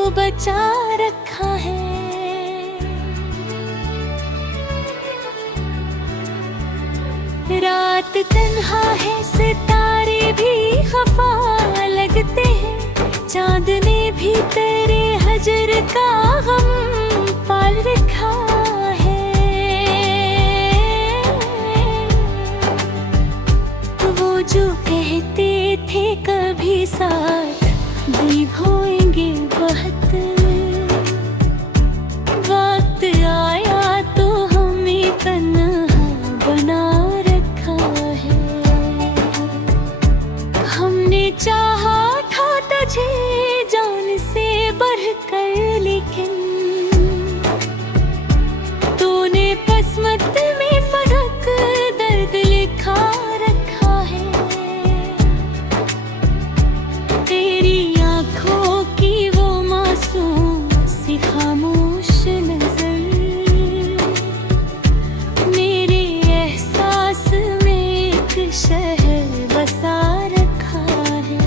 को बचा रखा है। रात तन्हा है, सितारे भी खफा लगते हैं, चांद ने भी तेरे हजर का गम पाल रखा है। वो जो कहते थे कभी साथ निभाएंगे बहुत, वक्त आया तो हमें तन्हा बना रखा है। हमने चाहा था तुझे जान से बढ़कर, लेकिन तूने किस्मत में फर्क दर्द लिखा रखा है। तेरी आँखों की वो मासूम सी खामोश नजर मेरे एहसास में एक शहर बसा रखा है।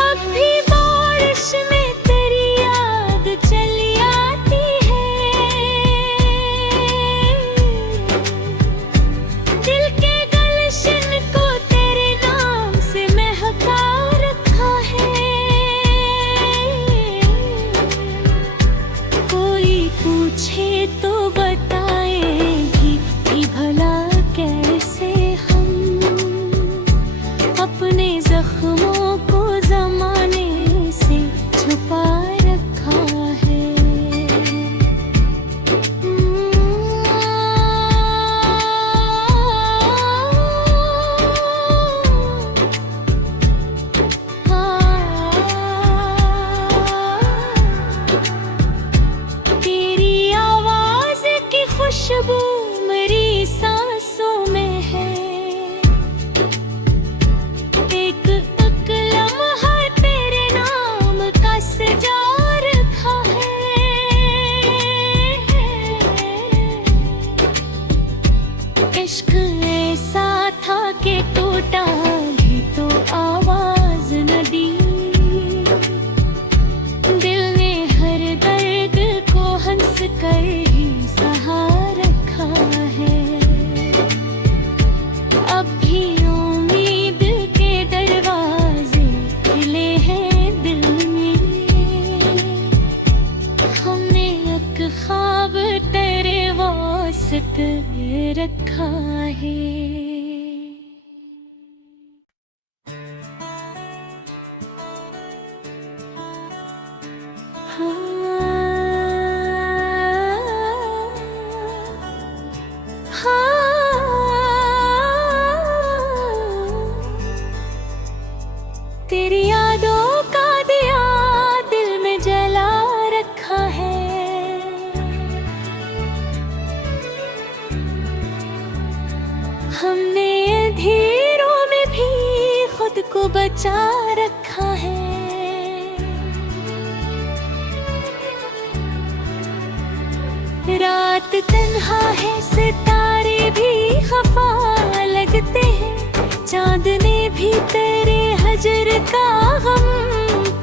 अब भी बारिश में तेरी याद चली आती है, दिल के गलशन को तेरे नाम से महका रखा है। कोई पूछे तो बताएंगी कि भला कैसे हम अपने जख्मों को जमाने से छुपा रखा है। तेरी आवाज की खुशबू मेरी सांसों में है, एक लम्हा तेरे नाम का सजा रखा है। इश्क ऐसा था कि टूटा भी तो आवाज न दी, दिल ने हर दर्द को हंस कर ही सहा रखा है। अब भी उम्मीद के दरवाजे खुले हैं दिल में, हमने एक ख्वाब तेरे वास्ते रखा है। तेरी यादों का दिया दिल में जला रखा है। हमने अंधेरों में भी खुद को बचा रखा है। रात तन्हा है, सितारे भी खफा लगते हैं, चांद ने भी तेरे हजर का गम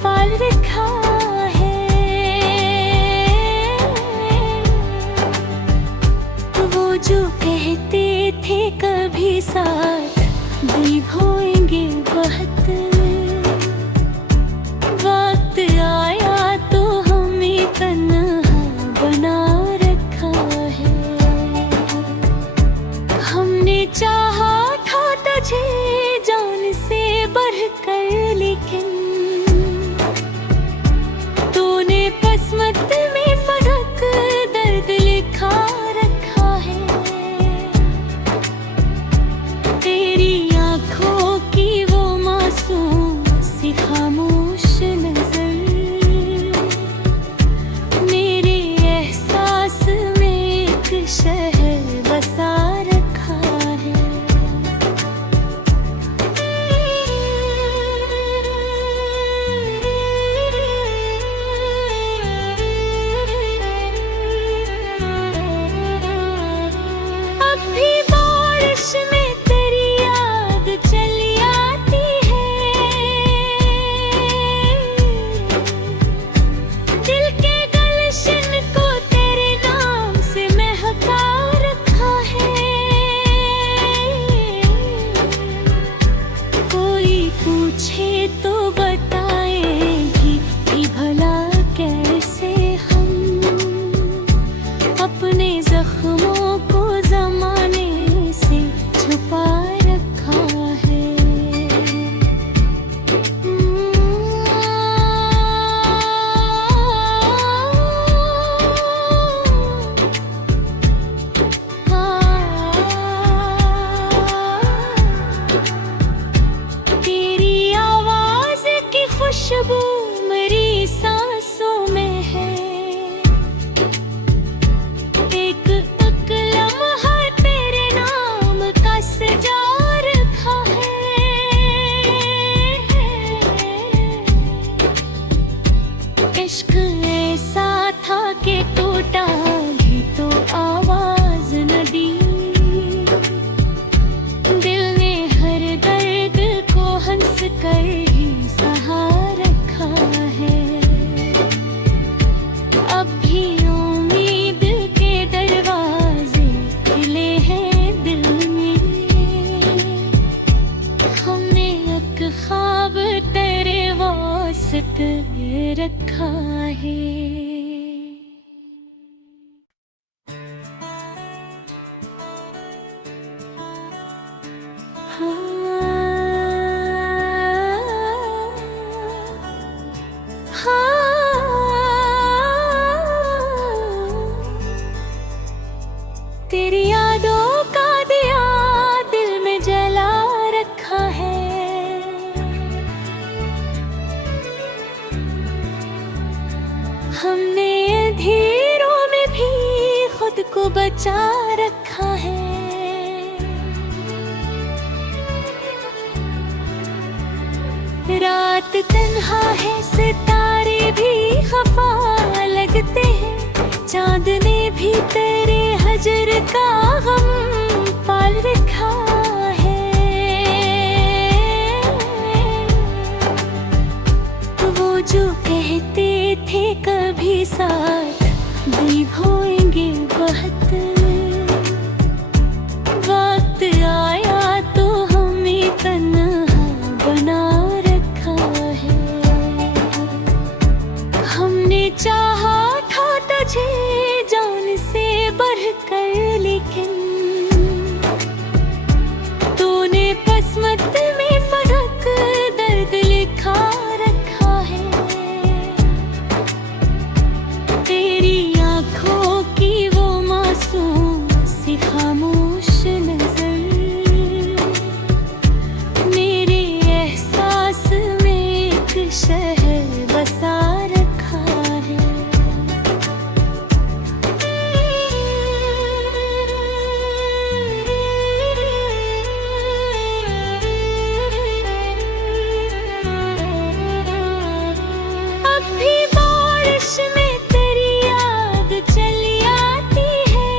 पाल रखा है। वो जो कहते थे कभी साथ निभाएंगे बहुत, वक्त आया तो हमें तन्हा बना रखा है। हमने चाहा था तुझे जान से बढ़कर, लेकिन के टूटा भी तो आवाज न दी। दिल ने हर दर्द को हंस कर ही सहा रखा है। अब भी उम्मीद के दरवाजे खुले हैं दिल में। हमने एक ख्वाब तेरे वास्ते रखा है। तेरी यादों का दिया दिल में जला रखा है। हमने अंधेरों में भी खुद को बचा रखा है। रात तन्हा है, सितारे भी खफा लगते हैं। चांद ने भी तेरे हजर का गम पाल रखा है। वो जो कहते थे कभी साथ निभाएंगे बहुत, वक्त आया तो हमें तन्हा बना रखा है। हमने चाहा था तुझे जान से बढ़कर, लेकिन तूने किस्मत में फर्क दर्द लिखा रखा है। तेरी आँखों की वो मासूम सी खामोश नजर मेरे एहसास में एक शहर बसा रखा है। अब भी बारिश में तेरी याद चली आती है।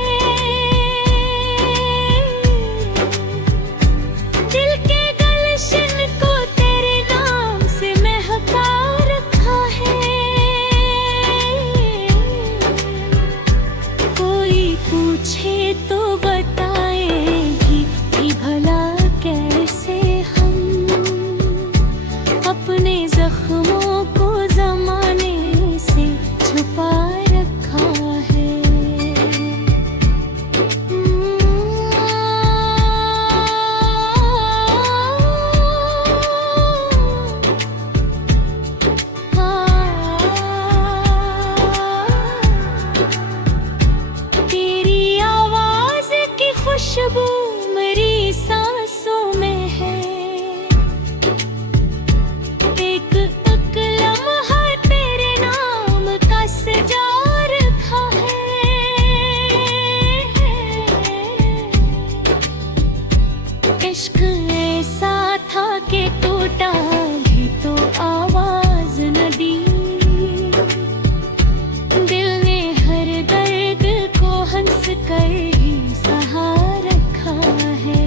दिल के गलशन को तेरे नाम से महका रखा है। कोई पूछे तो बताएंगी कि भला कैसे हम अपने जख्मों को जमाने से छुपा रखा है। तेरी आवाज की खुशबू मेरी सांसों में है। एक लम्हा तेरे नाम का सजा रखा है। इश्क ऐसा था कि टूटा भी तो आवाज न दी। दिल ने हर दर्द को हंस कर ही सहा रखा है।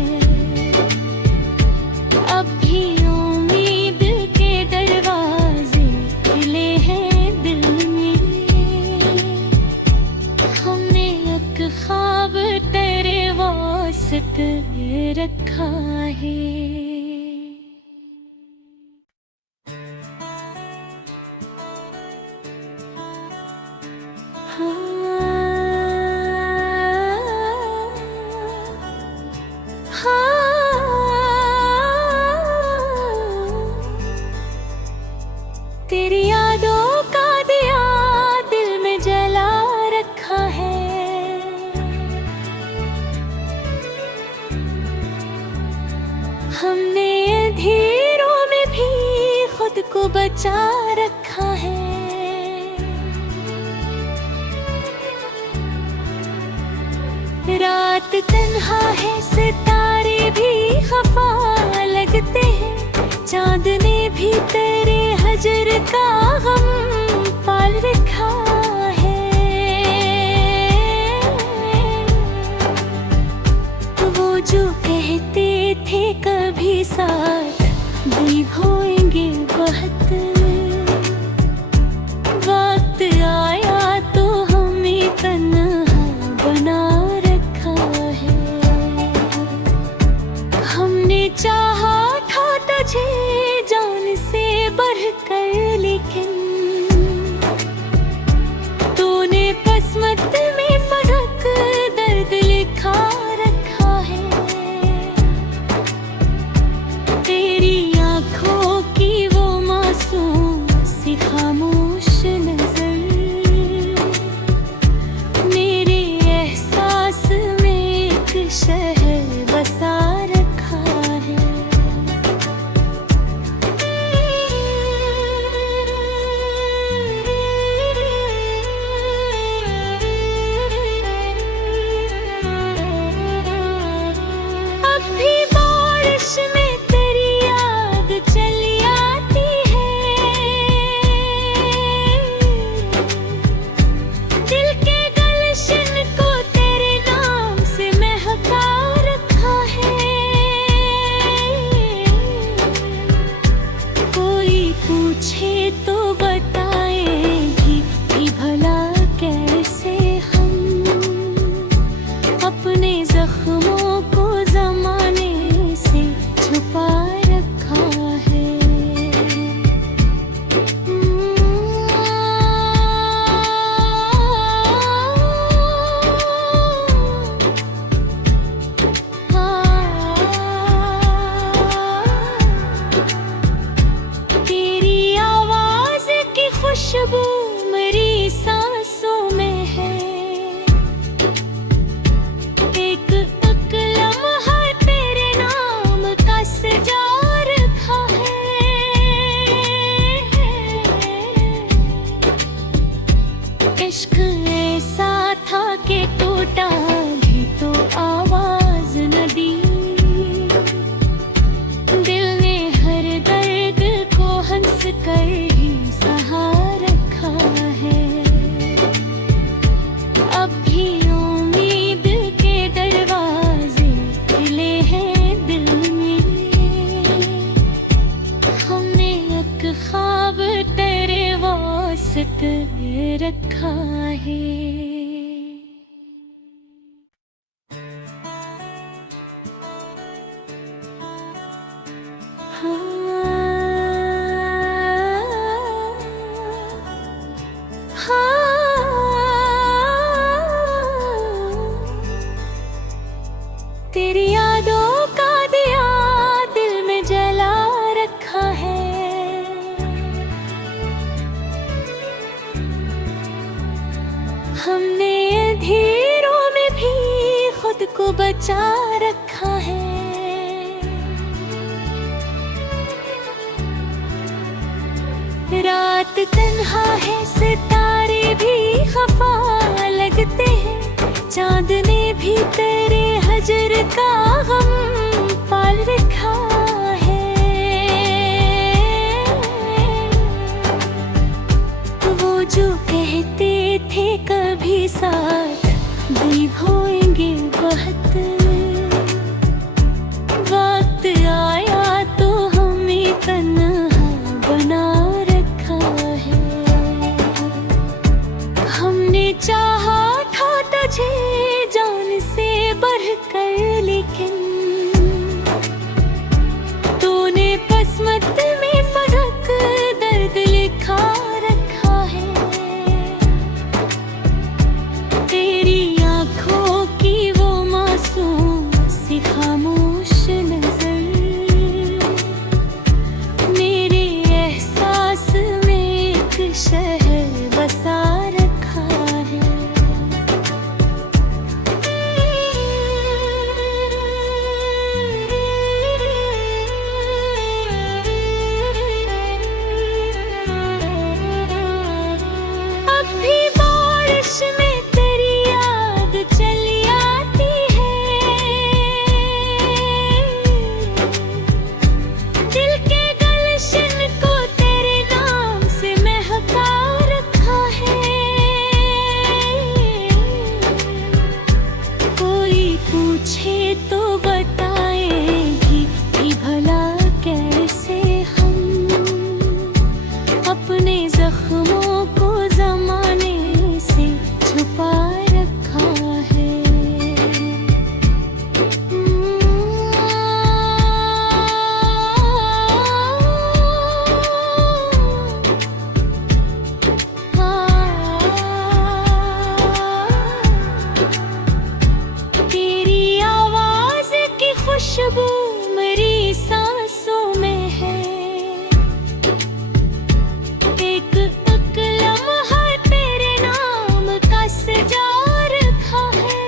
अब भी उम्मीद के दरवाजे खुले हैं दिल में। हमने एक ख्वाब तेरे वास्ते रखा है। तेरी यादों का दिया दिल में जला रखा है। हमने अंधेरों में भी खुद को बचा रखा है। रात तन्हा है, सितारे भी खफा लगते हैं। चांद ने भी तेरे हजर का गम पाल रखा है। के टूटा भी तो आवाज न दी। दिल ने हर दर्द को हंस कर ही सहा रखा है। अब भी उम्मीद के दरवाजे खुले हैं दिल में। हमने एक ख्वाब तेरे वास्ते रखा है। तेरी यादों का दिया दिल में जला रखा है। हमने अंधेरों में भी खुद को बचा रखा है। रात तन्हा है, सितारे भी खफा लगते हैं। चांद ने भी तेरे हजर का गम पाल रखा है। वो जो कहते थे कभी साथ निभाएंगे बहुत, वक्त आया तो हमें तन्हा बना रखा है। हमने चाहा था तुझे जान से बढ़कर, लेकिन तूने किस्मत में फर्क दर्द लिखा रखा है। तेरी आंखों की वो मासूम सी खामोश नजर मेरे एहसास में एक शहर बसा रखा है। अब भी बारिश में तेरी याद चली आती है। दिल के गलशन को तेरे नाम से महका रखा है। कोई पूछे तो बताएंगी कि भला कैसे हम अपने जख्मों को जमाने से छुपा रखा है। तेरी आवाज की खुशबू मेरी सांसों में है। एक लम्हा तेरे नाम का सजा रखा है।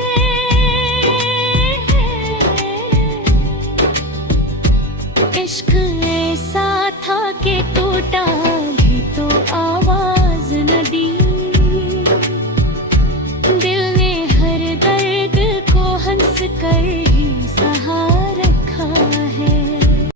इश्क ऐसा था कि